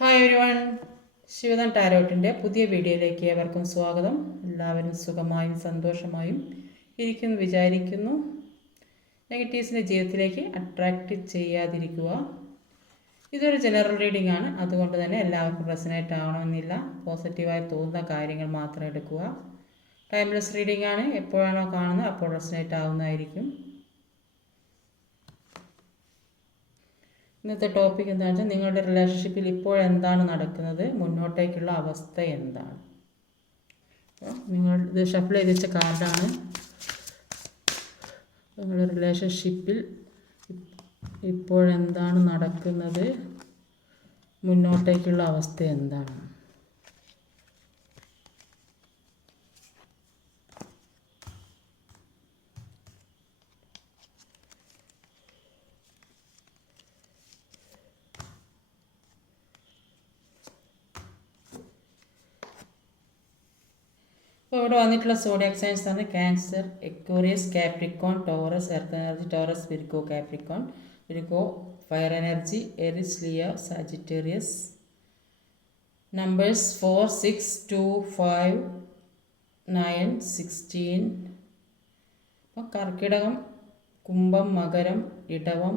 Hi everyone, ശിവദാൻ ടാരോട്ടിൻ്റെ പുതിയ വീഡിയോയിലേക്ക് ഏവർക്കും സ്വാഗതം. എല്ലാവരും സുഖമായും സന്തോഷമായും ഇരിക്കുന്നു വിചാരിക്കുന്നു. നെഗറ്റീവ്സിൻ്റെ ജീവിതത്തിലേക്ക് അട്രാക്റ്റ് ചെയ്യാതിരിക്കുക. ഇതൊരു ജനറൽ റീഡിംഗ് ആണ്, അതുകൊണ്ട് തന്നെ എല്ലാവർക്കും റെസനേറ്റ് ആവണമെന്നില്ല. പോസിറ്റീവായി തോന്നുന്ന കാര്യങ്ങൾ മാത്രം എടുക്കുക. ടൈംലെസ് റീഡിംഗ് ആണ്, എപ്പോഴാണോ കാണുന്നത് അപ്പോൾ റെസനേറ്റ് ആവുന്നതായിരിക്കും. ഇന്നത്തെ ടോപ്പിക് എന്താണെന്ന് വെച്ചാൽ നിങ്ങളുടെ റിലേഷൻഷിപ്പിൽ ഇപ്പോഴെന്താണ് നടക്കുന്നത്, മുന്നോട്ടേക്കുള്ള അവസ്ഥ എന്താണ്. നിങ്ങൾ ഇത് ഷഫിൾ ചെയ്ത് വെച്ച കാർഡാണ്. നിങ്ങളുടെ റിലേഷൻഷിപ്പിൽ ഇപ്പോഴെന്താണ് നടക്കുന്നത്, മുന്നോട്ടേക്കുള്ള അവസ്ഥ എന്താണ്. അപ്പോൾ ഇവിടെ വന്നിട്ടുള്ള സോഡിയാക് സൈൻസ് ആണ് Cancer, Aquarius, Capricorn, Taurus, earth energy, Taurus, Virgo, Capricorn, Virgo, fire energy, Aries, Leo, Sagittarius. Numbers 4, 6, 2, 5, 9, 16. അപ്പോൾ കർക്കിടകം, കുംഭം, മകരം, ഇടവം,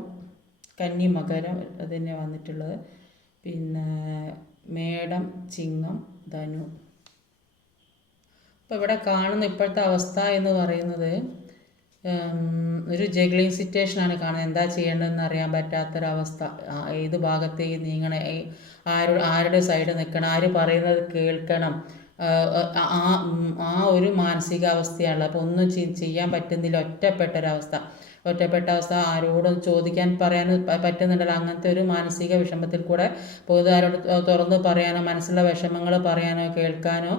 കന്നി, മകരം അത് തന്നെ വന്നിട്ടുള്ളത്. പിന്നെ മേടം, ചിങ്ങം, ധനു. അപ്പോൾ ഇവിടെ കാണുന്ന ഇപ്പോഴത്തെ അവസ്ഥ എന്ന് പറയുന്നത് ഒരു ജഗ്ലിംഗ് സിറ്റുവേഷനാണ് കാണുന്നത്. എന്താ ചെയ്യേണ്ടതെന്ന് അറിയാൻ പറ്റാത്തൊരവസ്ഥ. ഏത് ഭാഗത്തേക്ക് നീങ്ങണം, ആരുടെ സൈഡ് നിൽക്കണം, ആര് പറയുന്നത് കേൾക്കണം, ആ ഒരു മാനസികാവസ്ഥയാണല്ലോ. അപ്പോൾ ഒന്നും ചെയ്യാൻ പറ്റുന്നില്ല, ഒറ്റപ്പെട്ട അവസ്ഥ. ആരോടും ചോദിക്കാൻ പറയാനും പറ്റുന്നുണ്ടല്ലോ. അങ്ങനത്തെ ഒരു മാനസിക വിഷമത്തിൽ കൂടെ പോകുന്നത്. ആരോട് തുറന്ന് പറയാനോ മനസ്സിലുള്ള വിഷമങ്ങൾ പറയാനോ കേൾക്കാനോ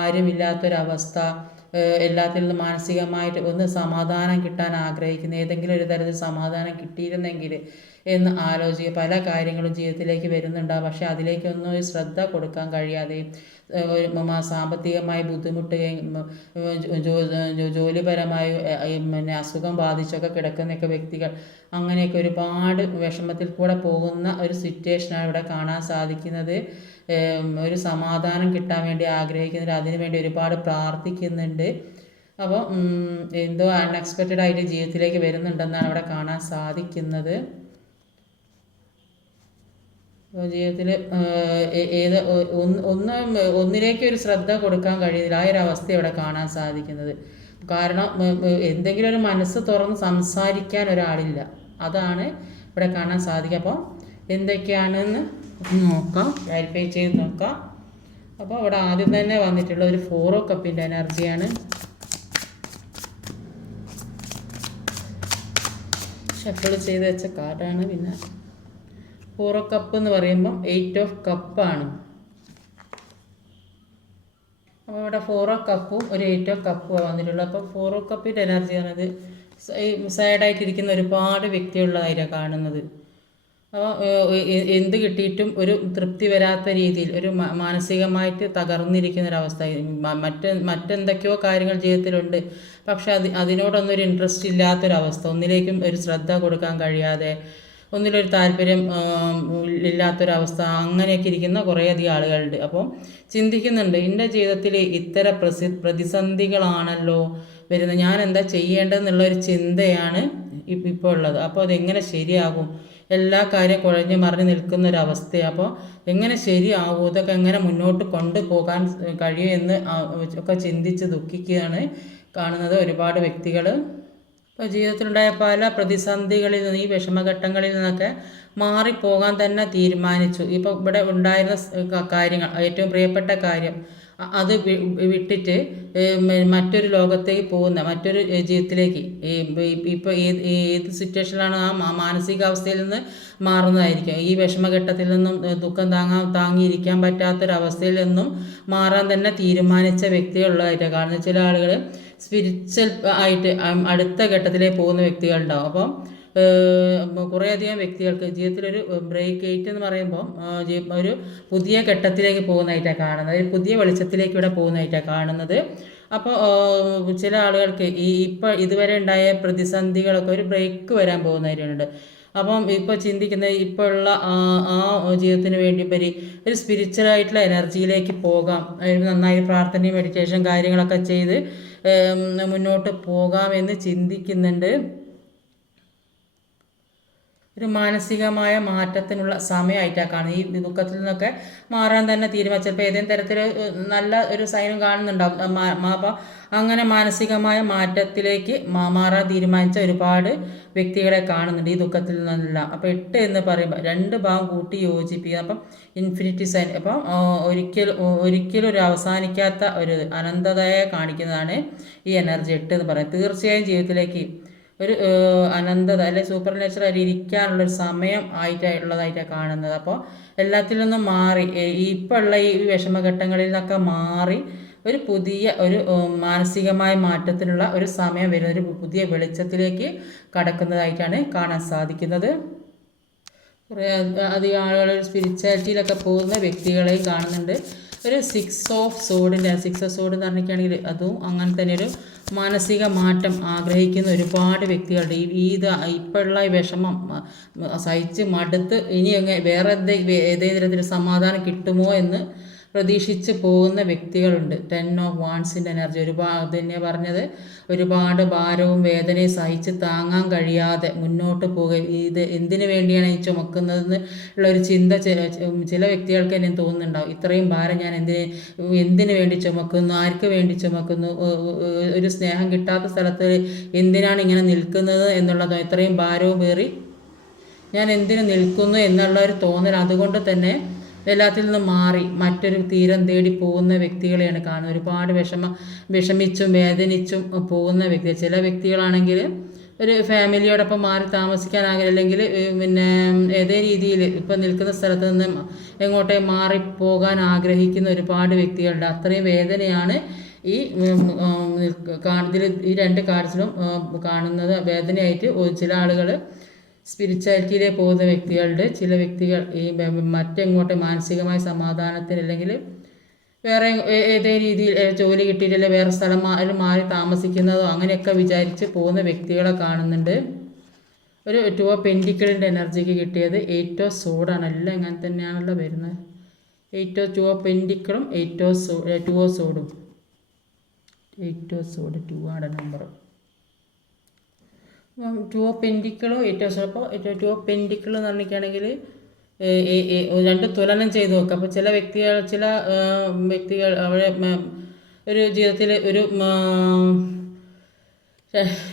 ആരുമില്ലാത്തൊരവസ്ഥ. എല്ലാത്തിൽ നിന്നും മാനസികമായിട്ട് ഒന്ന് സമാധാനം കിട്ടാൻ ആഗ്രഹിക്കുന്ന, ഏതെങ്കിലും ഒരു തരത്തിൽ സമാധാനം കിട്ടിയിരുന്നെങ്കിൽ എന്ന് ആലോചിക്കുക. പല കാര്യങ്ങളും ജീവിതത്തിലേക്ക് വരുന്നുണ്ടാകും, പക്ഷേ അതിലേക്കൊന്നും ശ്രദ്ധ കൊടുക്കാൻ കഴിയാതെ സാമ്പത്തികമായി ബുദ്ധിമുട്ടുകയും ജോലിപരമായി പിന്നെ അസുഖം ബാധിച്ചൊക്കെ കിടക്കുന്നൊക്കെ വ്യക്തികൾ, അങ്ങനെയൊക്കെ ഒരുപാട് വിഷമത്തിൽ കൂടെ പോകുന്ന ഒരു സിറ്റുവേഷനാണ് ഇവിടെ കാണാൻ സാധിക്കുന്നത്. ഒരു സമാധാനം കിട്ടാൻ വേണ്ടി ആഗ്രഹിക്കുന്നുണ്ട്, അതിനു വേണ്ടി ഒരുപാട് പ്രാർത്ഥിക്കുന്നുണ്ട്. അപ്പോൾ എന്തോ അൺഎക്സ്പെക്റ്റഡ് ആയിട്ട് ജീവിതത്തിലേക്ക് വരുന്നുണ്ടെന്നാണ് ഇവിടെ കാണാൻ സാധിക്കുന്നത്. ജീവിതത്തിൽ ഒന്നിലേക്ക് ഒരു ശ്രദ്ധ കൊടുക്കാൻ കഴിയുന്നില്ല, ആ ഒരു അവസ്ഥ ഇവിടെ കാണാൻ സാധിക്കുന്നത്. കാരണം എന്തെങ്കിലും ഒരു മനസ്സ് തുറന്ന് സംസാരിക്കാൻ ഒരാളില്ല, അതാണ് ഇവിടെ കാണാൻ സാധിക്കുക. അപ്പോൾ എന്തൊക്കെയാണെന്ന് നോക്കാം, വെരിഫൈ ചെയ്ത് നോക്കാം. അപ്പോൾ ഇവിടെ ആദ്യം തന്നെ വന്നിട്ടുള്ള ഒരു 4 ഓഫ് കപ്പിൻ്റെ എനർജിയാണ്. ഷഫിൾ ചെയ്ത് വെച്ച കാർഡാണ്. പിന്നെ 4 ഓഫ് കപ്പ് എന്ന് പറയുമ്പം 8 ഓഫ് കപ്പാണ്. അപ്പോൾ ഇവിടെ 4 ഓഫ് കപ്പും ഒരു 8 ഓഫ് കപ്പുമാണ് വന്നിട്ടുള്ളത്. അപ്പോൾ 4 ഓഫ് കപ്പിൻ്റെ എനർജി ആണത്. സൈഡായിട്ടിരിക്കുന്ന ഒരുപാട് വ്യക്തികളുള്ളതായിട്ടാണ് കാണുന്നത്. അപ്പോൾ എന്ത് കിട്ടിയിട്ടും ഒരു തൃപ്തി വരാത്ത രീതിയിൽ ഒരു മാനസികമായിട്ട് തകർന്നിരിക്കുന്നൊരവസ്ഥ. മറ്റെന്തൊക്കെയോ കാര്യങ്ങൾ ജീവിതത്തിലുണ്ട്, പക്ഷെ അതിനോടൊന്നും ഒരു ഇൻട്രസ്റ്റ് ഇല്ലാത്തൊരവസ്ഥ. ഒന്നിലേക്കും ഒരു ശ്രദ്ധ കൊടുക്കാൻ കഴിയാതെ, ഒന്നിലൊരു താല്പര്യം ഇല്ലാത്തൊരവസ്ഥ, അങ്ങനെയൊക്കെ ഇരിക്കുന്ന കുറേയധികം ആളുകളുണ്ട്. അപ്പോൾ ചിന്തിക്കുന്നുണ്ട്, എൻ്റെ ജീവിതത്തിൽ ഇത്തരം പ്രതിസന്ധികളാണല്ലോ വരുന്നത്, ഞാൻ എന്താ ചെയ്യേണ്ടതെന്നുള്ളൊരു ചിന്തയാണ് ഇപ്പോൾ ഉള്ളത്. അപ്പോൾ അതെങ്ങനെ ശരിയാകും, എല്ലാ കാര്യം കുഴഞ്ഞു മറിഞ്ഞ് നിൽക്കുന്നൊരവസ്ഥയാണ്. അപ്പോൾ എങ്ങനെ ശരിയാകും, ഇതൊക്കെ എങ്ങനെ മുന്നോട്ട് കൊണ്ടുപോകാൻ കഴിയുമെന്ന് ഒക്കെ ചിന്തിച്ച് ദുഃഖിക്കുകയാണ് കാണുന്നത് ഒരുപാട് വ്യക്തികൾ. ഇപ്പോൾ ജീവിതത്തിലുണ്ടായ പല പ്രതിസന്ധികളിൽ നിന്ന്, ഈ വിഷമഘട്ടങ്ങളിൽ നിന്നൊക്കെ മാറിപ്പോകാൻ തന്നെ തീരുമാനിച്ചു. ഇപ്പോൾ ഇവിടെ ഉണ്ടായിരുന്ന കാര്യങ്ങൾ, ഏറ്റവും പ്രിയപ്പെട്ട കാര്യം, അത് വിട്ടിട്ട് മറ്റൊരു ലോകത്തേക്ക് പോകുന്ന, മറ്റൊരു ജീവിതത്തിലേക്ക് ഇപ്പോൾ ഏത് സിറ്റുവേഷനിലാണ് ആ മാനസികാവസ്ഥയിൽ നിന്ന് മാറുന്നതായിരിക്കും. ഈ വിഷമഘട്ടത്തിൽ നിന്നും ദുഃഖം താങ്ങിയിരിക്കാൻ പറ്റാത്തൊരവസ്ഥയിൽ നിന്നും മാറാൻ തന്നെ തീരുമാനിച്ച വ്യക്തികളുള്ളതായിട്ടാണ് കാണുന്നത്. ചില ആളുകൾ സ്പിരിച്വൽ ആയിട്ട് അടുത്ത ഘട്ടത്തിലേക്ക് പോകുന്ന വ്യക്തികളുണ്ടാവും. അപ്പം കുറേയധികം വ്യക്തികൾക്ക് ജീവിതത്തിലൊരു ബ്രേക്ക് ഔട്ട് എന്ന് പറയുമ്പോൾ ഒരു പുതിയ ഘട്ടത്തിലേക്ക് പോകുന്നതായിട്ടാണ് കാണുന്നത്, ഒരു പുതിയ വെളിച്ചത്തിലേക്ക് ഇവിടെ പോകുന്നതായിട്ടാണ് കാണുന്നത്. അപ്പോൾ ചില ആളുകൾക്ക് ഇതുവരെ ഉണ്ടായ പ്രതിസന്ധികളൊക്കെ ഒരു ബ്രേക്ക് വരാൻ പോകുന്നതായിട്ടുണ്ട്. അപ്പം ഇപ്പോൾ ചിന്തിക്കുന്ന ഇപ്പോൾ ഉള്ള ആ ജീവിതത്തിന് വേണ്ടി ഒരു സ്പിരിച്വലായിട്ടുള്ള എനർജിയിലേക്ക് പോകാം, നന്നായി പ്രാർത്ഥനയും മെഡിറ്റേഷൻ കാര്യങ്ങളൊക്കെ ചെയ്ത് മുന്നോട്ട് പോകാമെന്ന് ചിന്തിക്കുന്നുണ്ട്. ഒരു മാനസികമായ മാറ്റത്തിനുള്ള സമയമായിട്ടാണ് കാണുന്നത്. ഈ ദുഃഖത്തിൽ നിന്നൊക്കെ മാറാൻ തന്നെ തീരുമാനിച്ചു. ചിലപ്പോൾ ഏതെങ്കിലും തരത്തിൽ നല്ല ഒരു സൈനും കാണുന്നുണ്ടാവും. അപ്പം അങ്ങനെ മാനസികമായ മാറ്റത്തിലേക്ക് മാറാൻ തീരുമാനിച്ച ഒരുപാട് വ്യക്തികളെ കാണുന്നുണ്ട് ഈ ദുഃഖത്തിൽ നിന്നെല്ലാം. അപ്പോൾ 8 എന്ന് പറയുമ്പോൾ 2 ഭാഗം കൂട്ടി യോജിപ്പിക്കുക. അപ്പം ഇൻഫിനിറ്റി സൈൻ, അപ്പം ഒരിക്കലും ഒരു അവസാനിക്കാത്ത ഒരു അനന്തതയെ കാണിക്കുന്നതാണ് ഈ എനർജി 8 എന്ന് പറയുന്നത്. തീർച്ചയായും ജീവിതത്തിലേക്ക് ഒരു അനന്തത അല്ലെങ്കിൽ സൂപ്പർ നാച്ചുറൽ ഇരിക്കാനുള്ളൊരു സമയം ഉള്ളതായിട്ടാണ് കാണുന്നത്. അപ്പോൾ എല്ലാത്തിൽ നിന്നും മാറി ഇപ്പോൾ ഉള്ള ഈ വിഷമഘട്ടങ്ങളിൽ നിന്നൊക്കെ മാറി ഒരു പുതിയ ഒരു മാനസികമായ മാറ്റത്തിനുള്ള ഒരു സമയം വരുന്ന ഒരു പുതിയ വെളിച്ചത്തിലേക്ക് കടക്കുന്നതായിട്ടാണ് കാണാൻ സാധിക്കുന്നത്. കുറേ അധികം ആളുകൾ സ്പിരിച്വാലിറ്റിയിലൊക്കെ പോകുന്ന വ്യക്തികളെയും കാണുന്നുണ്ട്. ഒരു 6 ഓഫ് സോഡ് എന്ന് പറഞ്ഞിട്ടാണെങ്കിൽ അതും അങ്ങനെ തന്നെ ഒരു മാനസിക മാറ്റം ആഗ്രഹിക്കുന്ന ഒരുപാട് വ്യക്തികളുണ്ട്. ഇപ്പോഴുള്ള ഈ വിഷമം സഹിച്ച് മടുത്ത് ഇനി വേറെ ഏതെങ്കിലും തരത്തിൽ സമാധാനം കിട്ടുമോ എന്ന് പ്രതീക്ഷിച്ച് പോകുന്ന വ്യക്തികളുണ്ട്. 10 ഓഫ് വാൺസിൻ്റെ എനർജി ഒരുപാട് തന്നെ പറഞ്ഞത്, ഒരുപാട് ഭാരവും വേദനയും സഹിച്ച് താങ്ങാൻ കഴിയാതെ മുന്നോട്ട് പോകുക. ഇത് എന്തിനു വേണ്ടിയാണ് ഈ ചുമക്കുന്നതെന്ന് ഉള്ളൊരു ചിന്ത ചില വ്യക്തികൾക്ക് തന്നെ തോന്നുന്നുണ്ടാവും. ഇത്രയും ഭാരം ഞാൻ എന്തിനു വേണ്ടി ചുമക്കുന്നു, ആർക്ക് വേണ്ടി ചുമക്കുന്നു, ഒരു സ്നേഹം കിട്ടാത്ത സ്ഥലത്ത് എന്തിനാണ് ഇങ്ങനെ നിൽക്കുന്നത് എന്നുള്ളതോ, ഇത്രയും ഭാരവും പേറി ഞാൻ എന്തിനു നിൽക്കുന്നു എന്നുള്ള ഒരു തോന്നൽ. അതുകൊണ്ട് തന്നെ എല്ലാത്തിൽ നിന്നും മാറി മറ്റൊരു തീരം തേടി പോകുന്ന വ്യക്തികളെയാണ് കാണുന്നത്. ഒരുപാട് വിഷമിച്ചും വേദനിച്ചും പോകുന്ന വ്യക്തി. ചില വ്യക്തികളാണെങ്കിൽ ഒരു ഫാമിലിയോടൊപ്പം മാറി താമസിക്കാൻ അല്ലെങ്കിൽ പിന്നെ ഏതേ രീതിയിൽ ഇപ്പം നിൽക്കുന്ന സ്ഥലത്ത് നിന്ന് എങ്ങോട്ടേ മാറിപ്പോകാൻ ആഗ്രഹിക്കുന്ന ഒരുപാട് വ്യക്തികളുണ്ട്. അത്രയും വേദനയാണ് ഈ ഇതിൽ ഈ 2 കാർഡ്സിലും കാണുന്നത്. വേദനയായിട്ട് ചില ആളുകൾ സ്പിരിച്വാലിറ്റിയിലേക്ക് പോകുന്ന വ്യക്തികളുടെ ചില വ്യക്തികൾ ഈ മറ്റെങ്ങോട്ടെ മാനസികമായ സമാധാനത്തിന് അല്ലെങ്കിൽ വേറെ ഏതേ രീതിയിൽ ജോലി കിട്ടിയിട്ടില്ല വേറെ സ്ഥലം മാറി താമസിക്കുന്നതോ അങ്ങനെയൊക്കെ വിചാരിച്ച് പോകുന്ന വ്യക്തികളെ കാണുന്നുണ്ട്. ഒരു 2 ഓഫ് പെൻറ്റിക്കിളിൻ്റെ എനർജിക്ക് കിട്ടിയത് 8 ഓഫ് സോഡാണ്. എല്ലാം ഇങ്ങനെ തന്നെയാണല്ലോ വരുന്നത്. 2 ഓഫ് പെൻറ്റിക്കിളും 2 ഓഫ് സോഡും. 8 ഓഫ് സോഡ് 2 ആണ് നമ്പർ. 2 ഓഫ് പെൻറ്റിക്കിളോ 8 ഓഫ് സോഡ്. അപ്പോൾ 2 ഓഫ് പെൻറ്റിക്കിൾ എന്ന് പറഞ്ഞിട്ടാണെങ്കിൽ 2 തുലനം ചെയ്ത് നോക്കുക. അപ്പോൾ ചില വ്യക്തികൾ അവിടെ ഒരു ജീവിതത്തിൽ ഒരു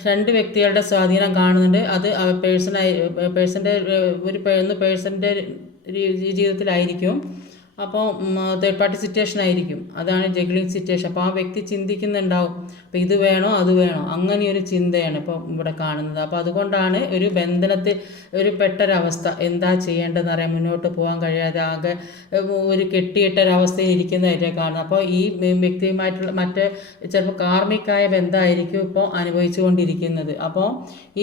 2 വ്യക്തികളുടെ സ്വാധീനം കാണുന്നുണ്ട്. അത് പേഴ്സൻ്റെ ജീവിതത്തിലായിരിക്കും. അപ്പോൾ തേർഡ് പാർട്ടി സിറ്റുവേഷൻ ആയിരിക്കും. അതാണ് ജഗ്ലിംഗ് സിറ്റുവേഷൻ. അപ്പോൾ ആ വ്യക്തി ചിന്തിക്കുന്നുണ്ടാവും, അപ്പോൾ ഇത് വേണോ അത് വേണോ, അങ്ങനെയൊരു ചിന്തയാണ് ഇപ്പോൾ ഇവിടെ കാണുന്നത്. അപ്പോൾ അതുകൊണ്ടാണ് ഒരു ബന്ധനത്തിൽ ഒരു പെട്ടൊരവസ്ഥ, എന്താ ചെയ്യേണ്ടതെന്ന് അറിയാൻ മുന്നോട്ട് പോകാൻ കഴിയാതെ ആകെ ഒരു കെട്ടിയിട്ടൊരവസ്ഥയിൽ ഇരിക്കുന്നതായിട്ട് കാണുന്നത്. അപ്പോൾ ഈ വ്യക്തിയുമായിട്ടുള്ള ചിലപ്പോൾ കാർമികമായ ബന്ധമായിരിക്കും ഇപ്പോൾ അനുഭവിച്ചു കൊണ്ടിരിക്കുന്നത്. അപ്പോൾ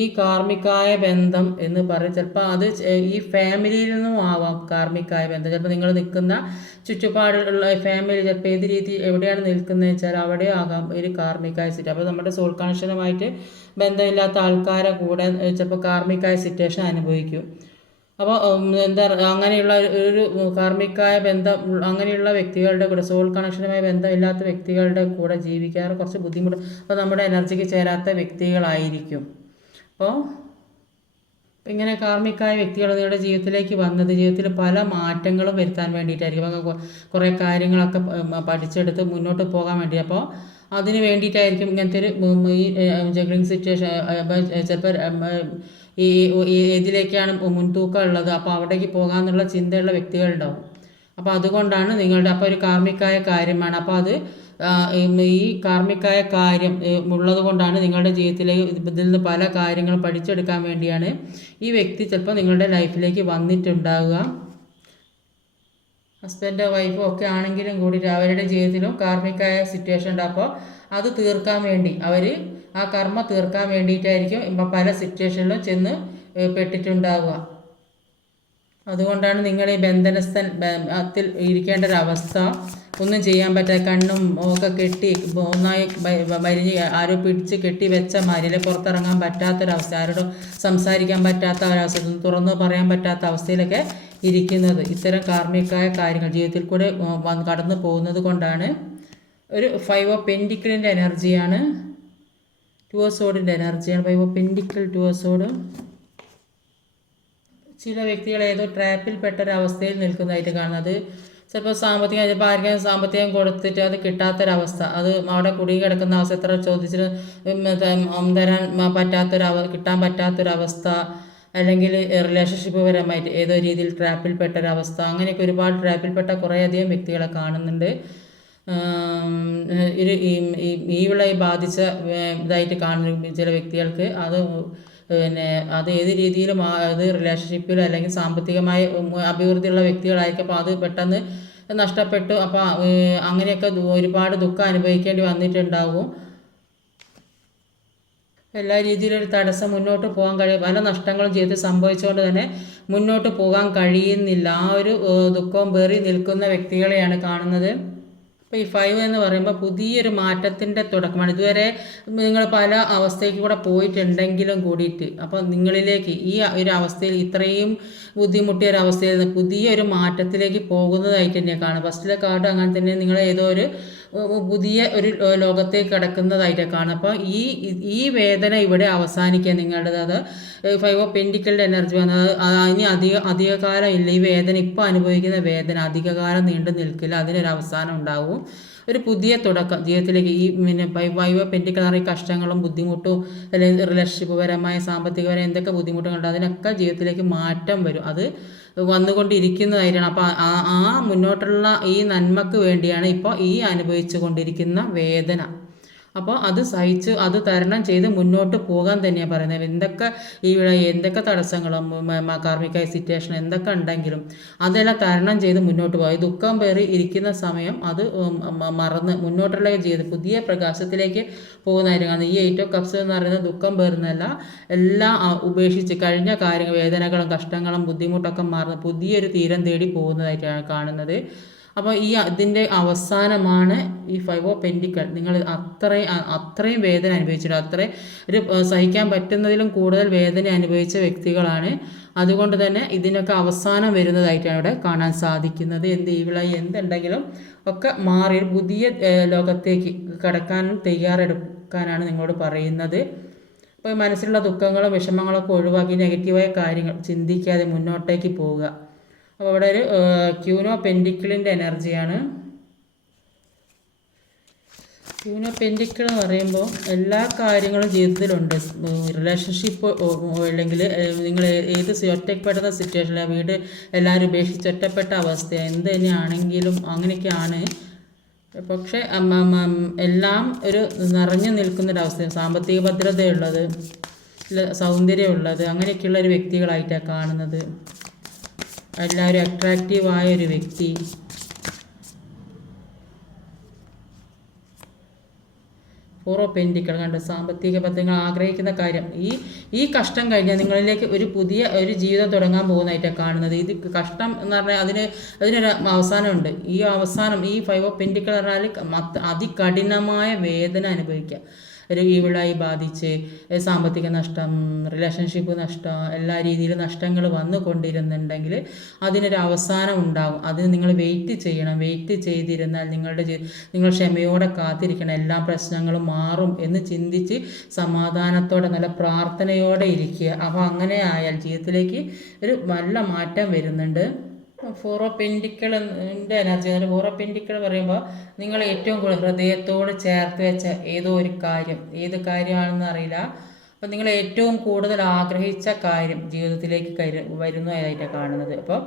ഈ കാർമികമായ ബന്ധം എന്ന് പറയും, ചിലപ്പോൾ അത് ഈ ഫാമിലിയിൽ നിന്നും ആവാം കാർമികമായ ബന്ധം. ചിലപ്പോൾ നിങ്ങൾ നിൽക്കുന്ന ചുറ്റുപാടുള്ള ഫാമിലി ചിലപ്പോൾ ഏത് രീതി എവിടെയാണ് നിൽക്കുന്നത് വെച്ചാൽ അവിടെ ആകാം ഒരു കാർമികമായ സിറ്റുവേഷൻ. അപ്പോൾ നമ്മുടെ സോൾ കണക്ഷനുമായിട്ട് ബന്ധമില്ലാത്ത ആൾക്കാരെ കൂടെ ചിലപ്പോൾ കാർമികമായ സിറ്റുവേഷൻ അനുഭവിക്കും. അപ്പോൾ അങ്ങനെയുള്ള ഒരു കാർമികമായ ബന്ധം അങ്ങനെയുള്ള വ്യക്തികളുടെ കൂടെ, സോൾ കണക്ഷനുമായി ബന്ധമില്ലാത്ത വ്യക്തികളുടെ കൂടെ ജീവിക്കാറ് കുറച്ച് ബുദ്ധിമുട്ട്. അപ്പോൾ നമ്മുടെ എനർജിക്ക് ചേരാത്ത വ്യക്തികളായിരിക്കും. അപ്പോൾ ഇങ്ങനെ കാർമികമായ വ്യക്തികൾ നിങ്ങളുടെ ജീവിതത്തിലേക്ക് വന്നത് ജീവിതത്തിൽ പല മാറ്റങ്ങളും വരുത്താൻ വേണ്ടിയിട്ടായിരിക്കും. കുറേ കാര്യങ്ങളൊക്കെ പഠിച്ചെടുത്ത് മുന്നോട്ട് പോകാൻ വേണ്ടി. അപ്പോൾ അതിന് വേണ്ടിയിട്ടായിരിക്കും ഇങ്ങനത്തെ ഒരു ഈ ജഗ്ലിംഗ് സിറ്റുവേഷൻ. ചിലപ്പോൾ ഇതിലേക്കാണ് മുൻതൂക്കം ഉള്ളത്, അപ്പോൾ അവിടേക്ക് പോകാമെന്നുള്ള ചിന്തയുള്ള വ്യക്തികളുണ്ടാവും. അപ്പോൾ അതുകൊണ്ടാണ് അപ്പോൾ ഒരു കാർമികമായ കാര്യമാണ്. അപ്പോൾ അത് ഈ കാർമികമായ കാര്യം ഉള്ളത് കൊണ്ടാണ് നിങ്ങളുടെ ജീവിതത്തിലേക്ക് ഇതിൽ നിന്ന് പല കാര്യങ്ങളും പഠിച്ചെടുക്കാൻ വേണ്ടിയാണ് ഈ വ്യക്തി ചിലപ്പോൾ നിങ്ങളുടെ ലൈഫിലേക്ക് വന്നിട്ടുണ്ടാവുക. ഹസ്ബൻഡോ വൈഫോ ഒക്കെ ആണെങ്കിലും കൂടി അവരുടെ ജീവിതത്തിലും കാർമികമായ സിറ്റുവേഷൻ ഉണ്ട്. അപ്പോൾ അത് തീർക്കാൻ വേണ്ടി ആ കർമ്മ തീർക്കാൻ വേണ്ടിയിട്ടായിരിക്കും പല സിറ്റുവേഷനിലും ചെന്ന് പെട്ടിട്ടുണ്ടാവുക. അതുകൊണ്ടാണ് നിങ്ങൾ ഈ ബന്ധനത്തിൽ ഇരിക്കേണ്ട ഒരവസ്ഥ. ഒന്നും ചെയ്യാൻ പറ്റാതെ കണ്ണും ഒക്കെ കെട്ടി ഒന്നായി മരിഞ്ഞ് ആരോ പിടിച്ച് കെട്ടി വെച്ച മാതിരി, അല്ലെങ്കിൽ പുറത്തിറങ്ങാൻ പറ്റാത്തൊരവസ്ഥ, ആരോടും സംസാരിക്കാൻ പറ്റാത്ത ഒരവസ്ഥ, തുറന്നു പറയാൻ പറ്റാത്ത അവസ്ഥയിലൊക്കെ ഇരിക്കുന്നത് ഇത്തരം കാർമ്മികമായ കാര്യങ്ങൾ ജീവിതത്തിൽ കൂടെ കടന്നു പോകുന്നത് കൊണ്ടാണ്. ഒരു 5 ഓഫ് പെൻറ്റിക്കിളിൻ്റെ എനർജിയാണ്, 2 ഓഫ് സോഡിൻ്റെ എനർജിയാണ്. 5 ഓഫ് പെൻറ്റിക്കിൾ, 2 ഓഫ് സോഡ്. ചില വ്യക്തികൾ ഏതോ ട്രാപ്പിൽപ്പെട്ടൊരവസ്ഥയിൽ നിൽക്കുന്നതായിട്ട് കാണുന്നത്. ചിലപ്പോൾ സാമ്പത്തികം, ചിലപ്പോൾ ആർക്കും സാമ്പത്തികം കൊടുത്തിട്ട് അത് കിട്ടാത്തൊരവസ്ഥ, അത് അവിടെ കുടുങ്ങി കിടക്കുന്ന അവസ്ഥ, എത്ര ചോദിച്ചിട്ട് തരാൻ കിട്ടാൻ പറ്റാത്തൊരവസ്ഥ, അല്ലെങ്കിൽ റിലേഷൻഷിപ്പ് പരമായിട്ട് ഏതോ രീതിയിൽ ട്രാപ്പിൽപ്പെട്ടൊരവസ്ഥ, അങ്ങനെയൊക്കെ ഒരുപാട് ട്രാപ്പിൽപ്പെട്ട കുറേയധികം വ്യക്തികളെ കാണുന്നുണ്ട്. ഈവിളായി ബാധിച്ച ഇതായിട്ട് കാണുന്ന ചില വ്യക്തികൾക്ക് അത് അത് ഏത് രീതിയിലും അത് റിലേഷൻഷിപ്പിലോ അല്ലെങ്കിൽ സാമ്പത്തികമായ അഭിവൃദ്ധിയുള്ള വ്യക്തികളായിരിക്കും. അപ്പോൾ അത് പെട്ടെന്ന് നഷ്ടപ്പെട്ടു. അപ്പോൾ അങ്ങനെയൊക്കെ ഒരുപാട് ദുഃഖം അനുഭവിക്കേണ്ടി വന്നിട്ടുണ്ടാകും. എല്ലാ രീതിയിലും ഒരു തടസ്സം, മുന്നോട്ട് പോകാൻ കഴിയും. പല നഷ്ടങ്ങളും ജീവിതത്തിൽ സംഭവിച്ചുകൊണ്ട് തന്നെ മുന്നോട്ട് പോകാൻ കഴിയുന്നില്ല. ആ ഒരു ദുഃഖവും പേറി നിൽക്കുന്ന വ്യക്തികളെയാണ് കാണുന്നത്. അപ്പോൾ ഈ 5 എന്ന് പറയുമ്പോൾ പുതിയൊരു മാറ്റത്തിൻ്റെ തുടക്കമാണ്. ഇതുവരെ നിങ്ങൾ പല അവസ്ഥയ്ക്ക് കൂടെ പോയിട്ടുണ്ടെങ്കിലും കൂടിയിട്ട്, അപ്പോൾ നിങ്ങളിലേക്ക് ഈ ഒരു അവസ്ഥയിൽ ഇത്രയും ബുദ്ധിമുട്ടിയ ഒരു അവസ്ഥയിൽ നിന്ന് പുതിയൊരു മാറ്റത്തിലേക്ക് പോകുന്നതായിട്ട് തന്നെയാണ് കാണുക. ഫസ്റ്റിലെ കാർഡ് അങ്ങനെ തന്നെ, നിങ്ങൾ ഏതോ ഒരു പുതിയ ഒരു ലോകത്തേക്ക് കിടക്കുന്നതായിട്ടാണ് കാണുക. അപ്പോൾ ഈ വേദന ഇവിടെ അവസാനിക്കുക നിങ്ങളുടേത്. അത് 5 ഓഫ് പെൻറ്റിക്കിളിൻ്റെ എനർജി വന്നത് ഇനി അധികകാലം ഇല്ല. ഈ വേദന ഇപ്പോൾ അനുഭവിക്കുന്ന വേദന അധികകാലം നീണ്ടു നിൽക്കില്ല, അതിനൊരു അവസാനം ഉണ്ടാവും. ഒരു പുതിയ തുടക്കം ജീവിതത്തിലേക്ക്. ഈ 5 ഓഫ് പെൻറ്റിക്കിൾ ഈ കഷ്ടങ്ങളും ബുദ്ധിമുട്ടും, അല്ലെങ്കിൽ റിലേഷൻഷിപ്പ് പരമായ സാമ്പത്തികപരമായ എന്തൊക്കെ ബുദ്ധിമുട്ടുകളുണ്ട്, അതിനൊക്കെ ജീവിതത്തിലേക്ക് മാറ്റം വരും. അത് വന്നുകൊണ്ടിരിക്കുന്നതായിട്ടാണ്. അപ്പോൾ ആ മുന്നോട്ടുള്ള ഈ നന്മക്ക് വേണ്ടിയാണ് ഇപ്പോൾ ഈ അനുഭവിച്ചു കൊണ്ടിരിക്കുന്ന വേദന. അപ്പോൾ അത് സഹിച്ച് അത് തരണം ചെയ്ത് മുന്നോട്ട് പോകാൻ തന്നെയാണ് പറയുന്നത്. എന്തൊക്കെ തടസ്സങ്ങളും കാർമ്മിക സിറ്റുവേഷൻ എന്തൊക്കെ ഉണ്ടെങ്കിലും അതെല്ലാം തരണം ചെയ്ത് മുന്നോട്ട് പോകുക. ദുഃഖം പേറി ഇരിക്കുന്ന സമയം അത് മറന്ന് മുന്നോട്ടുള്ള ജീവിതം പുതിയ പ്രകാശത്തിലേക്ക് പോകുന്നതായിരിക്കും. ഈ 8 ഓഫ് കപ്സ് എന്ന് പറയുന്നത് ദുഃഖം പേറുന്നതല്ല, എല്ലാം ഉപേക്ഷിച്ച് കഴിഞ്ഞ കാര്യങ്ങൾ, വേദനകളും കഷ്ടങ്ങളും ബുദ്ധിമുട്ടൊക്കെ മറന്ന് പുതിയൊരു തീരം തേടി പോകുന്നതായിട്ടാണ് കാണുന്നത്. അപ്പോൾ ഇതിൻ്റെ അവസാനമാണ് ഈ 5 ഓഫ് പെൻറ്റിക്കിൾ. നിങ്ങൾ അത്രയും വേദന അനുഭവിച്ചിട്ട്, അത്രയും ഒരു സഹിക്കാൻ പറ്റുന്നതിലും കൂടുതൽ വേദന അനുഭവിച്ച വ്യക്തികളാണ്. അതുകൊണ്ട് തന്നെ ഇതിനൊക്കെ അവസാനം വരുന്നതായിട്ടാണ് ഇവിടെ കാണാൻ സാധിക്കുന്നത്. എന്തുണ്ടെങ്കിലും ഒക്കെ മാറി പുതിയ ലോകത്തേക്ക് കടക്കാനും തയ്യാറെടുക്കാനാണ് നിങ്ങളോട് പറയുന്നത്. അപ്പോൾ മനസ്സിലുള്ള ദുഃഖങ്ങളും വിഷമങ്ങളൊക്കെ ഒഴിവാക്കി നെഗറ്റീവായ കാര്യങ്ങൾ ചിന്തിക്കാതെ മുന്നോട്ടേക്ക് പോവുക. അപ്പോൾ ഇവിടെ ഒരു ക്യൂൻ ഓഫ് പെൻറ്റിക്കിളിൻ്റെ എനർജിയാണ്. ക്യൂൻ ഓഫ് പെൻറ്റിക്കിൾ എന്ന് പറയുമ്പോൾ എല്ലാ കാര്യങ്ങളും ജീവിതത്തിലുണ്ട്. റിലേഷൻഷിപ്പ് അല്ലെങ്കിൽ നിങ്ങൾ ഏത് ഒറ്റപ്പെടുന്ന സിറ്റുവേഷനിലാണ്, വീട് എല്ലാവരും ഉപേക്ഷിച്ച് ഒറ്റപ്പെട്ട അവസ്ഥ എന്ത് തന്നെയാണെങ്കിലും അങ്ങനെയൊക്കെയാണ്. പക്ഷേ എല്ലാം ഒരു നിറഞ്ഞു നിൽക്കുന്നൊരവസ്ഥ, സാമ്പത്തിക ഭദ്രതയുള്ളത്, സൗന്ദര്യമുള്ളത്, അങ്ങനെയൊക്കെയുള്ള ഒരു വ്യക്തികളായിട്ടാണ് കാണുന്നത്. എല്ലാവരും അട്രാക്റ്റീവായ ഒരു വ്യക്തി. 4 ഓഫ് പെൻറ്റിക്കിൾ കണ്ട് സാമ്പത്തിക പദ്ധതികൾ ആഗ്രഹിക്കുന്ന കാര്യം, ഈ കഷ്ടം കഴിഞ്ഞാൽ നിങ്ങളിലേക്ക് ഒരു പുതിയ ഒരു ജീവിതം തുടങ്ങാൻ പോകുന്നതായിട്ടാണ് കാണുന്നത്. ഇത് കഷ്ടം എന്ന് പറഞ്ഞാൽ അതിനൊരു അവസാനമുണ്ട്. ഈ അവസാനം ഈ 5 ഓഫ് പെൻറ്റിക്കിൾ പറഞ്ഞാൽ അതികഠിനമായ വേദന അനുഭവിക്കുക. ഒരു ഈവിളായി ബാധിച്ച് സാമ്പത്തിക നഷ്ടം, റിലേഷൻഷിപ്പ് നഷ്ടം, എല്ലാ രീതിയിലും നഷ്ടങ്ങൾ വന്നുകൊണ്ടിരുന്നുണ്ടെങ്കിൽ അതിനൊരു അവസാനം ഉണ്ടാകും. അതിന് നിങ്ങൾ വെയിറ്റ് ചെയ്യണം. വെയിറ്റ് ചെയ്തിരുന്നാൽ നിങ്ങൾ ക്ഷമയോടെ കാത്തിരിക്കണം. എല്ലാ പ്രശ്നങ്ങളും മാറും എന്ന് ചിന്തിച്ച് സമാധാനത്തോടെ നല്ല പ്രാർത്ഥനയോടെ ഇരിക്കുക. അപ്പോൾ അങ്ങനെ ആയാൽ ജീവിതത്തിലേക്ക് ഒരു നല്ല മാറ്റം വരുന്നുണ്ട്. 4 ഓഫ് പെൻറ്റിക്കിളിൻ്റെ എനർജി. 4 ഓഫ് പെൻറ്റിക്കിൾ പറയുമ്പോൾ നിങ്ങൾ ഏറ്റവും കൂടുതൽ ഹൃദയത്തോട് ചേർത്ത് വെച്ച ഏതോ ഒരു കാര്യം, ഏത് കാര്യമാണെന്ന് അറിയില്ല, അപ്പോൾ നിങ്ങൾ ഏറ്റവും കൂടുതൽ ആഗ്രഹിച്ച കാര്യം ജീവിതത്തിലേക്ക് വരുന്നതായിട്ടാണ് കാണുന്നത്. അപ്പോൾ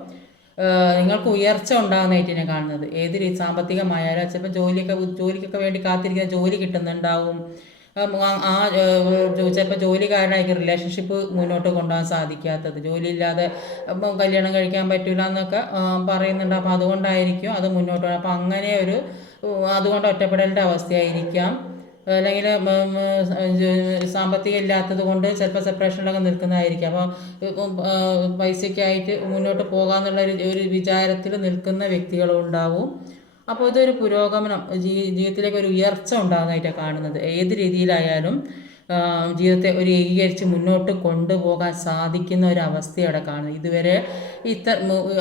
നിങ്ങൾക്ക് ഉയർച്ച ഉണ്ടാകുന്നതായിട്ടാണ് കാണുന്നത്. ഏത് സാമ്പത്തികമായാലും ചിലപ്പോൾ ജോലിക്കൊക്കെ വേണ്ടി കാത്തിരിക്കുന്ന ജോലി കിട്ടുന്നുണ്ടാവും. ചിലപ്പോൾ ജോലി കാരണമായിരിക്കും റിലേഷൻഷിപ്പ് മുന്നോട്ട് കൊണ്ടുപോകാൻ സാധിക്കാത്തത്. ജോലിയില്ലാതെ കല്യാണം കഴിക്കാൻ പറ്റില്ല എന്നൊക്കെ പറയുന്നുണ്ട്. അപ്പോൾ അതുകൊണ്ടായിരിക്കും അത് മുന്നോട്ട് പോകുന്നത്. അപ്പോൾ അങ്ങനെ അതുകൊണ്ട് ഒറ്റപ്പെടലിൻ്റെ അവസ്ഥയായിരിക്കാം. അല്ലെങ്കിൽ സാമ്പത്തികം ഇല്ലാത്തത് കൊണ്ട് ചിലപ്പോൾ സെപ്പറേഷനിലൊക്കെ നിൽക്കുന്നതായിരിക്കും. അപ്പോൾ പൈസയ്ക്കായിട്ട് മുന്നോട്ട് പോകാമെന്നുള്ള ഒരു വിചാരത്തിൽ നിൽക്കുന്ന വ്യക്തികളും ഉണ്ടാവും. അപ്പോൾ ഇതൊരു പുരോഗമനം, ജീവിതത്തിലേക്ക് ഒരു ഉയർച്ച ഉണ്ടാകുന്നതായിട്ടാണ് കാണുന്നത്. ഏത് രീതിയിലായാലും ജീവിതത്തെ ഒരു ഏകീകരിച്ച് മുന്നോട്ട് കൊണ്ടുപോകാൻ സാധിക്കുന്ന ഒരു അവസ്ഥയോടെ കാണുന്നത്. ഇതുവരെ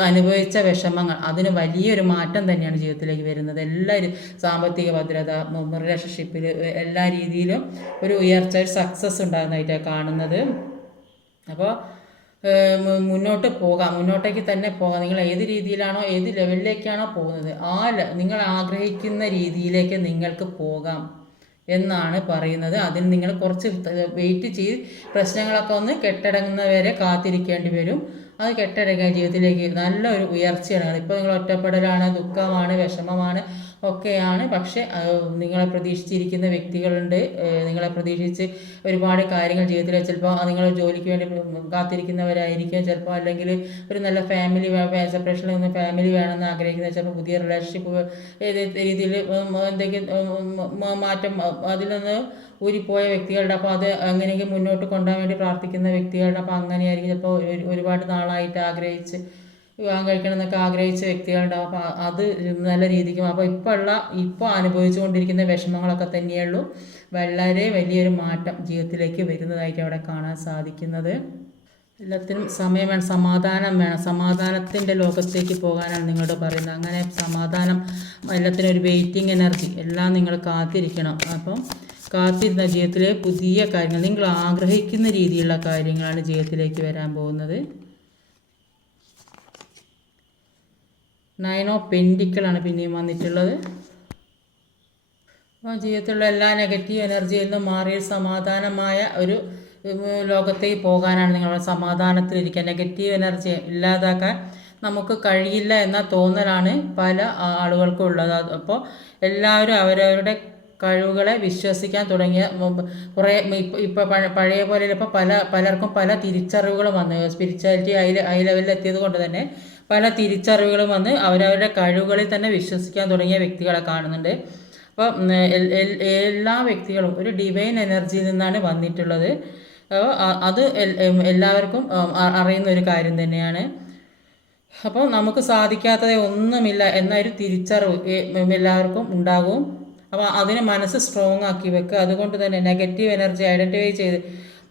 അനുഭവിച്ച വിഷമങ്ങൾ, അതിന് വലിയൊരു മാറ്റം തന്നെയാണ് ജീവിതത്തിലേക്ക് വരുന്നത്. എല്ലാവരും സാമ്പത്തിക ഭദ്രത, റിലേഷൻഷിപ്പിൽ എല്ലാ രീതിയിലും ഒരു ഉയർച്ച, ഒരു സക്സസ് ഉണ്ടാകുന്നതായിട്ടാണ് കാണുന്നത്. അപ്പോൾ മുന്നോട്ട് പോകാം, മുന്നോട്ടേക്ക് തന്നെ പോകാം. നിങ്ങൾ ഏത് രീതിയിലാണോ, ഏത് ലെവലിലേക്കാണോ പോകുന്നത്, നിങ്ങൾ ആഗ്രഹിക്കുന്ന രീതിയിലേക്ക് നിങ്ങൾക്ക് പോകാം എന്നാണ് പറയുന്നത്. അതിന് നിങ്ങൾ കുറച്ച് വെയിറ്റ് ചെയ്ത് പ്രശ്നങ്ങളൊക്കെ ഒന്ന് കെട്ടടങ്ങുന്നവരെ കാത്തിരിക്കേണ്ടി വരും. അത് കെട്ടടങ്ങുക ജീവിതത്തിലേക്ക് നല്ലൊരു ഉയർച്ചയാണ്. ഇപ്പോൾ നിങ്ങൾ ഒറ്റപ്പെടലാണ്, ദുഃഖമാണ്, വിഷമമാണ് ഒക്കെയാണ്. പക്ഷേ നിങ്ങളെ പ്രതീക്ഷിച്ചിരിക്കുന്ന വ്യക്തികളുണ്ട്. നിങ്ങളെ പ്രതീക്ഷിച്ച് ഒരുപാട് കാര്യങ്ങൾ ജീവിതത്തിൽ, ചിലപ്പോൾ നിങ്ങൾ ജോലിക്ക് വേണ്ടി കാത്തിരിക്കുന്നവരായിരിക്കും, ചിലപ്പോൾ അല്ലെങ്കിൽ ഒരു നല്ല ഫാമിലി, സെപ്പറേഷനിൽ നിന്ന് ഫാമിലി വേണമെന്ന് ആഗ്രഹിക്കുന്നത്, ചിലപ്പോൾ പുതിയ റിലേഷൻഷിപ്പ് ഏത് രീതിയിൽ എന്തെങ്കിലും മാറ്റം അതിൽ നിന്ന് ഊരിപ്പോയ വ്യക്തികളുടെ, അപ്പോൾ അത് അങ്ങനെയൊക്കെ മുന്നോട്ട് കൊണ്ടുപോകാൻ വേണ്ടി പ്രാർത്ഥിക്കുന്ന വ്യക്തികളുടെ, അപ്പോൾ അങ്ങനെയായിരിക്കും. ചിലപ്പോൾ ഒരുപാട് നാളായിട്ട് ആഗ്രഹിച്ച് വിവാഹം കഴിക്കണം എന്നൊക്കെ ആഗ്രഹിച്ച വ്യക്തികളുണ്ടാവും. അപ്പോൾ അത് നല്ല രീതിക്കും. അപ്പോൾ ഇപ്പോൾ അനുഭവിച്ചു കൊണ്ടിരിക്കുന്ന വിഷമങ്ങളൊക്കെ തന്നെയുള്ളൂ വളരെ വലിയൊരു മാറ്റം ജീവിതത്തിലേക്ക് വരുന്നതായിട്ട് അവിടെ കാണാൻ സാധിക്കുന്നത്. എല്ലാത്തിനും സമയം വേണം, സമാധാനം വേണം. സമാധാനത്തിൻ്റെ ലോകത്തേക്ക് പോകാനാണ് നിങ്ങളോട് പറയുന്നത്. അങ്ങനെ സമാധാനം, എല്ലാത്തിനും ഒരു വെയിറ്റിംഗ് എനർജി, എല്ലാം നിങ്ങൾ കാത്തിരിക്കണം. അപ്പം കാത്തിരുന്ന ജീവിതത്തിലെ പുതിയ കാര്യങ്ങൾ, നിങ്ങൾ ആഗ്രഹിക്കുന്ന രീതിയിലുള്ള കാര്യങ്ങളാണ് ജീവിതത്തിലേക്ക് വരാൻ പോകുന്നത്. 9 ഓഫ് പെൻഡിക്കിളാണ് പിന്നെയും വന്നിട്ടുള്ളത്. അപ്പോൾ ജീവിതത്തിലുള്ള എല്ലാ നെഗറ്റീവ് എനർജിയിൽ നിന്നും മാറിയ സമാധാനമായ ഒരു ലോകത്തേക്ക് പോകാനാണ് നിങ്ങളുടെ സമാധാനത്തിലിരിക്കുക. നെഗറ്റീവ് എനർജി ഇല്ലാതാക്കാൻ നമുക്ക് കഴിയില്ല എന്ന തോന്നലാണ് പല ആളുകൾക്കും ഉള്ളത്. അപ്പോൾ എല്ലാവരും അവരവരുടെ കഴിവുകളെ വിശ്വസിക്കാൻ തുടങ്ങിയ കുറേ ഇപ്പോൾ പഴയ പോലെ ഇപ്പോൾ പലർക്കും പല തിരിച്ചറിവുകളും വന്നു. സ്പിരിച്വാലിറ്റി ഹൈ ലെവലിൽ എത്തിയത് കൊണ്ട് തന്നെ പല തിരിച്ചറിവുകളും വന്ന് അവരവരുടെ കഴിവുകളിൽ തന്നെ വിശ്വസിക്കാൻ തുടങ്ങിയ വ്യക്തികളെ കാണുന്നുണ്ട്. അപ്പോൾ എല്ലാ വ്യക്തികളും ഒരു ഡിവൈൻ എനർജിയിൽ നിന്നാണ് വന്നിട്ടുള്ളത്. അത് എല്ലാവർക്കും അറിയുന്ന ഒരു കാര്യം തന്നെയാണ്. അപ്പോൾ നമുക്ക് സാധിക്കാത്തത് ഒന്നുമില്ല എന്നൊരു തിരിച്ചറിവ് എല്ലാവർക്കും ഉണ്ടാകും. അപ്പോൾ അതിന് മനസ്സ് സ്ട്രോങ് ആക്കി വെക്കുക. അതുകൊണ്ട് തന്നെ നെഗറ്റീവ് എനർജി ഐഡൻറ്റിഫൈ ചെയ്ത്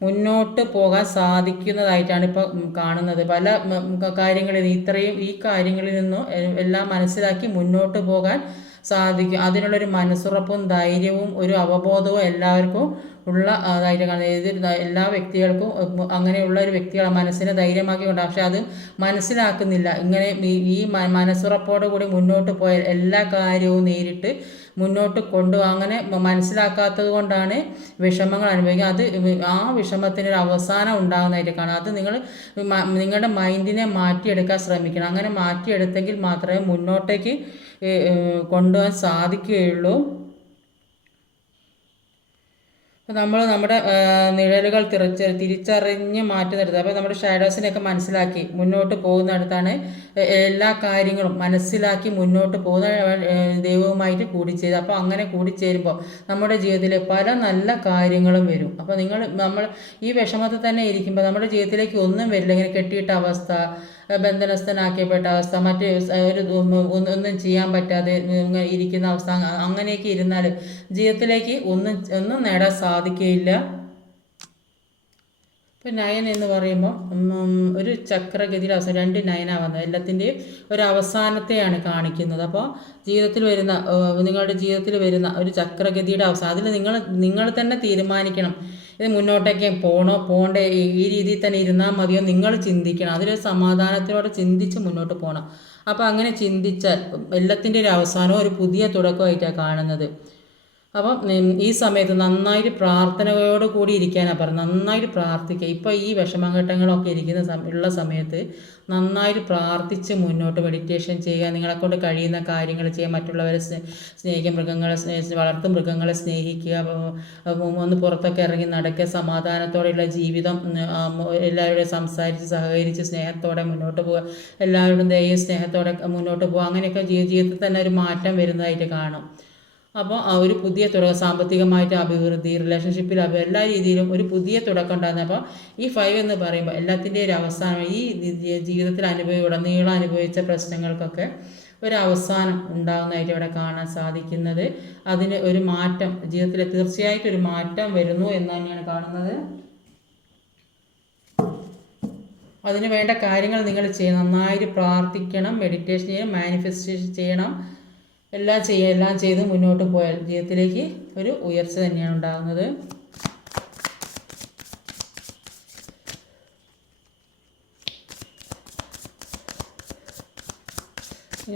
മുന്നോട്ട് പോകാൻ സാധിക്കുന്നതായിട്ടാണ് ഇപ്പോൾ കാണുന്നത്. പല കാര്യങ്ങളിൽ ഈ കാര്യങ്ങളിൽ നിന്നും എല്ലാം മനസ്സിലാക്കി മുന്നോട്ട് പോകാൻ സാധിക്കും. അതിനുള്ളൊരു മനസ്സുറപ്പും ധൈര്യവും ഒരു അവബോധവും എല്ലാവർക്കും ഉള്ള അതായിട്ട് കാണുന്നത്. എല്ലാ വ്യക്തികൾക്കും അങ്ങനെയുള്ള ഒരു വ്യക്തികളെ മനസ്സിനെ ധൈര്യമാക്കിക്കൊണ്ട്, പക്ഷെ അത് മനസ്സിലാക്കുന്നില്ല. ഇങ്ങനെ ഈ മനസ്സുറപ്പോടു കൂടി മുന്നോട്ട് പോയ എല്ലാ കാര്യവും നേരിട്ട് മുന്നോട്ട് അങ്ങനെ മനസ്സിലാക്കാത്തത് കൊണ്ടാണ് വിഷമങ്ങൾ അനുഭവിക്കുക. അത് ആ വിഷമത്തിനൊരു അവസാനം ഉണ്ടാകുന്നതായിട്ട് കാണാം. അത് നിങ്ങളുടെ മൈൻഡിനെ മാറ്റിയെടുക്കാൻ ശ്രമിക്കണം. അങ്ങനെ മാറ്റിയെടുത്തെങ്കിൽ മാത്രമേ മുന്നോട്ടേക്ക് കൊണ്ടുപോകാൻ സാധിക്കുകയുള്ളൂ. നമ്മൾ നമ്മുടെ നിഴലുകൾ തിരിച്ചറിഞ്ഞ് മാറ്റി നിർത്തുക. അപ്പോൾ നമ്മുടെ ഷാഡോസിനെയൊക്കെ മനസ്സിലാക്കി മുന്നോട്ട് പോകുന്നിടത്താണ് എല്ലാ കാര്യങ്ങളും മനസ്സിലാക്കി മുന്നോട്ട് പോകുന്ന ദൈവവുമായിട്ട് കൂടിച്ചേരുക. അപ്പോൾ അങ്ങനെ കൂടിച്ചേരുമ്പോൾ നമ്മുടെ ജീവിതത്തിൽ പല നല്ല കാര്യങ്ങളും വരും. അപ്പോൾ നമ്മൾ ഈ വിഷമത്തിൽ തന്നെ ഇരിക്കുമ്പോൾ നമ്മുടെ ജീവിതത്തിലേക്ക് ഒന്നും വരില്ല. ഇങ്ങനെ കെട്ടിയിട്ട അവസ്ഥ, ബന്ധനസ്ഥനാക്കിയപ്പെട്ട അവസ്ഥ, മറ്റ് ഒന്നും ചെയ്യാൻ പറ്റാതെ ഇരിക്കുന്ന അവസ്ഥ, അങ്ങനെയൊക്കെ ഇരുന്നാൽ ജീവിതത്തിലേക്ക് ഒന്നും നേടാൻ സാധിക്കുകയില്ല. ഇപ്പോൾ 9 എന്ന് പറയുമ്പോൾ ഒരു ചക്രഗതിയുടെ അവസാനം 2 9 വന്നത് എല്ലാത്തിൻ്റെയും ഒരു അവസാനത്തെയാണ് കാണിക്കുന്നത്. അപ്പോൾ നിങ്ങളുടെ ജീവിതത്തിൽ വരുന്ന ഒരു ചക്രഗതിയുടെ അവസാനം, അതിൽ നിങ്ങൾ തന്നെ തീരുമാനിക്കണം. ഇത് മുന്നോട്ടേക്ക് പോകണ്ടേ, ഈ രീതിയിൽ തന്നെ ഇരുന്നാൽ മതിയോ, നിങ്ങൾ ചിന്തിക്കണം. അതിലൊരു സമാധാനത്തിനോടെ ചിന്തിച്ച് മുന്നോട്ട് പോകണം. അപ്പോൾ അങ്ങനെ ചിന്തിച്ചാൽ എല്ലാത്തിൻ്റെ ഒരു അവസാനവും ഒരു പുതിയ തുടക്കമായിട്ടാണ് കാണുന്നത്. അപ്പം ഈ സമയത്ത് നന്നായിട്ട് പ്രാർത്ഥനയോട് കൂടി ഇരിക്കാനാണ് പറഞ്ഞത്. നന്നായിട്ട് പ്രാർത്ഥിക്കുക. ഇപ്പോൾ ഈ വിഷമഘട്ടങ്ങളൊക്കെ ഉള്ള സമയത്ത് നന്നായിട്ട് പ്രാർത്ഥിച്ച് മുന്നോട്ട് മെഡിറ്റേഷൻ ചെയ്യുക. നിങ്ങളെക്കൊണ്ട് കഴിയുന്ന കാര്യങ്ങൾ ചെയ്യുക. മറ്റുള്ളവരെ സ്നേഹിക്കുക, വളർത്തു മൃഗങ്ങളെ സ്നേഹിക്കുക, ഒന്ന് പുറത്തൊക്കെ ഇറങ്ങി നടക്കുക, സമാധാനത്തോടെയുള്ള ജീവിതം, എല്ലാവരോടും സംസാരിച്ച് സഹകരിച്ച് സ്നേഹത്തോടെ മുന്നോട്ട് പോവുക, എല്ലാവരോടും ദൈവ സ്നേഹത്തോടെ മുന്നോട്ട് പോവുക. അങ്ങനെയൊക്കെ ജീവിതത്തിൽ തന്നെ ഒരു മാറ്റം വരുന്നതായിട്ട് കാണും. അപ്പോൾ ആ ഒരു പുതിയ തുടക്കം, സാമ്പത്തികമായിട്ട് അഭിവൃദ്ധി, റിലേഷൻഷിപ്പിൽ എല്ലാ രീതിയിലും ഒരു പുതിയ തുടക്കം ഉണ്ടാകുന്നത്. അപ്പോൾ ഈ 5 എന്ന് പറയുമ്പോൾ എല്ലാത്തിൻ്റെയും ഒരു അവസാനം, ഈ ജീവിതത്തിൽ ഉടനീളം അനുഭവിച്ച പ്രശ്നങ്ങൾക്കൊക്കെ ഒരു അവസാനം ഉണ്ടാകുന്നതായിട്ട് ഇവിടെ കാണാൻ സാധിക്കുന്നത്. അതിന് ഒരു മാറ്റം, ജീവിതത്തിൽ തീർച്ചയായിട്ടും ഒരു മാറ്റം വരുന്നു എന്ന് തന്നെയാണ് കാണുന്നത്. അതിന് വേണ്ട കാര്യങ്ങൾ നിങ്ങൾ ചെയ്യണം. നന്നായിട്ട് പ്രാർത്ഥിക്കണം, മെഡിറ്റേഷൻ ചെയ്യണം, മാനിഫെസ്റ്റേഷൻ ചെയ്യണം. എല്ലാം ചെയ്ത് മുന്നോട്ട് പോയാൽ ജീവിതത്തിലേക്ക് ഒരു ഉയർച്ച തന്നെയാണ് ഉണ്ടാകുന്നത്.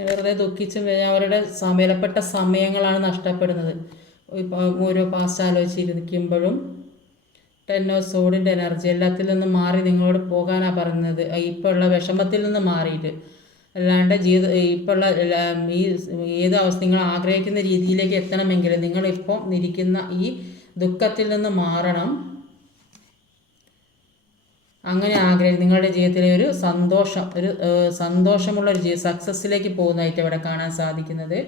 വെറുതെ ദുഃഖിച്ചും അവരുടെ വിലപ്പെട്ട സമയങ്ങളാണ് നഷ്ടപ്പെടുന്നത്. ഓരോ പാസ്റ്റ് ആലോചിച്ചിരിക്കുമ്പോഴും 10 ഓഫ് സോഡിൻ്റെ എനർജി എല്ലാത്തിൽ നിന്നും മാറി നിങ്ങളോട് പോകാനാണ് പറയുന്നത്. ഇപ്പോൾ ഉള്ള വിഷമത്തിൽ നിന്ന് മാറിയിട്ട്, അല്ലാണ്ട് ഇപ്പോൾ ഉള്ള ഈ ഏത് അവസ്ഥ നിങ്ങൾ ആഗ്രഹിക്കുന്ന രീതിയിലേക്ക് എത്തണമെങ്കിൽ നിങ്ങളിപ്പോൾ ഇരിക്കുന്ന ഈ ദുഃഖത്തിൽ നിന്ന് മാറണം. അങ്ങനെ നിങ്ങളുടെ ജീവിതത്തിലെ ഒരു സന്തോഷമുള്ള ഒരു സക്സസ്സിലേക്ക് പോകുന്നതായിട്ട് ഇവിടെ കാണാൻ സാധിക്കുന്നത്.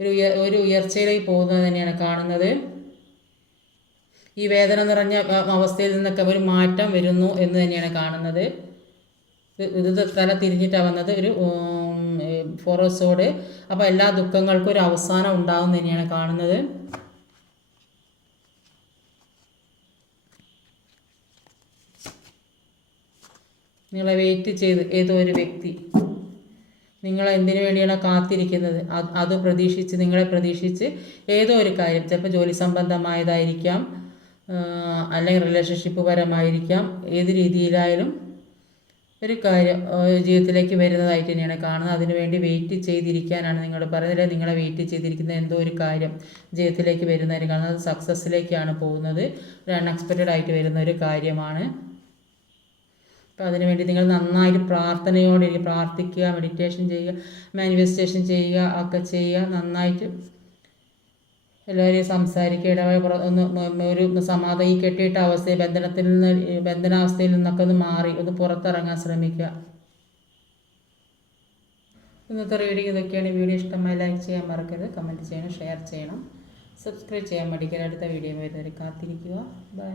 ഒരു ഉയർച്ചയിലേക്ക് പോകുന്നത് തന്നെയാണ് കാണുന്നത്. ഈ വേദന നിറഞ്ഞ അവസ്ഥയിൽ നിന്നൊക്കെ ഒരു മാറ്റം വരുന്നു എന്ന് തന്നെയാണ് കാണുന്നത്. ഇത് തല തിരിഞ്ഞിട്ടാണ് വന്നത്, ഒരു 4 ഓഫ് സോഡ്. അപ്പോൾ എല്ലാ ദുഃഖങ്ങൾക്കും ഒരു അവസാനം ഉണ്ടാകും തന്നെയാണ് കാണുന്നത്. നിങ്ങളെ വെയിറ്റ് ചെയ്ത് ഏതോ ഒരു വ്യക്തി നിങ്ങളെ എന്തിനു വേണ്ടിയാണ് കാത്തിരിക്കുന്നത്, അത് നിങ്ങളെ പ്രതീക്ഷിച്ച് ഏതോ ഒരു കാര്യം, ചിലപ്പോൾ ജോലി സംബന്ധമായതായിരിക്കാം, അല്ലെങ്കിൽ റിലേഷൻഷിപ്പ് പരമായിരിക്കാം, ഏത് രീതിയിലായാലും ഒരു കാര്യം ജീവിതത്തിലേക്ക് വരുന്നതായിട്ട് തന്നെയാണ് കാണുന്നത്. അതിനുവേണ്ടി വെയിറ്റ് ചെയ്തിരിക്കാനാണ് നിങ്ങൾ പറയുന്നത്. നിങ്ങളെ വെയിറ്റ് ചെയ്തിരിക്കുന്ന എന്തോ ഒരു കാര്യം ജീവിതത്തിലേക്ക് വരുന്നതായിട്ട് കാണുന്നത്. അത് സക്സസ്സിലേക്കാണ് പോകുന്നത്. ഒരു അൺഎക്സ്പെക്റ്റഡ് ആയിട്ട് വരുന്ന ഒരു കാര്യമാണ്. അപ്പോൾ അതിനുവേണ്ടി നിങ്ങൾ നന്നായിട്ട് പ്രാർത്ഥനയോടെ പ്രാർത്ഥിക്കുക, മെഡിറ്റേഷൻ ചെയ്യുക, മാനിഫെസ്റ്റേഷൻ ചെയ്യുക, ഒക്കെ ചെയ്യുക. നന്നായിട്ട് എല്ലാവരെയും സംസാരിക്കുക, ഒരു ഈ കെട്ടിയിട്ട ബന്ധനാവസ്ഥയിൽ നിന്നൊക്കെ ഒന്ന് മാറി ഒന്ന് പുറത്തിറങ്ങാൻ ശ്രമിക്കുക. ഇന്നത്തെ റീഡിങ് ഇതൊക്കെയാണ്. വീഡിയോ ഇഷ്ടമായി ലൈക്ക് ചെയ്യാൻ മറക്കരുത്, കമൻറ്റ് ചെയ്യണം, ഷെയർ ചെയ്യണം, സബ്സ്ക്രൈബ് ചെയ്യാൻ മടിക്കരുത്. അടുത്ത വീഡിയോ വരുന്നവരെ കാത്തിരിക്കുക. ബൈ.